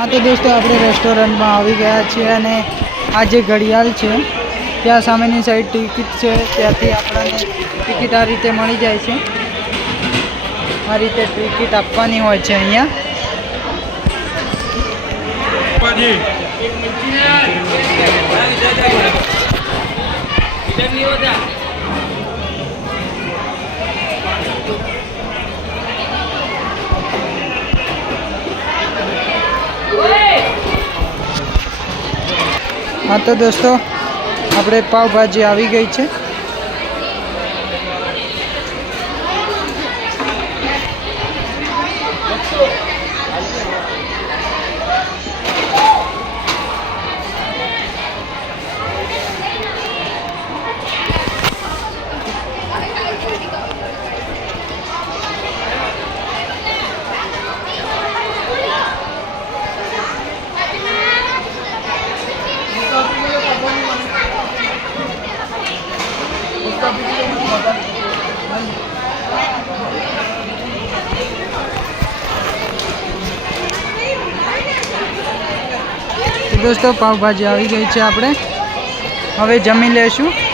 હા તો દોસ્તો આપણે રેસ્ટોરન્ટમાં આવી ગયા છીએ અને આ જે ઘડિયાળ છે ત્યાં સામેની સાઈડ ટિકિટ છે ત્યાંથી આપણને ટિકિટ આ રીતે મળી જાય છે આ રીતે ટિકિટ આપવાની હોય છે અહીંયા હા તો દોસ્તો આપણે પાવભાજી આવી ગઈ છે. દોસ્તો પાવભાજી આવી ગઈ છે આપણે. હવે જમી લેશું.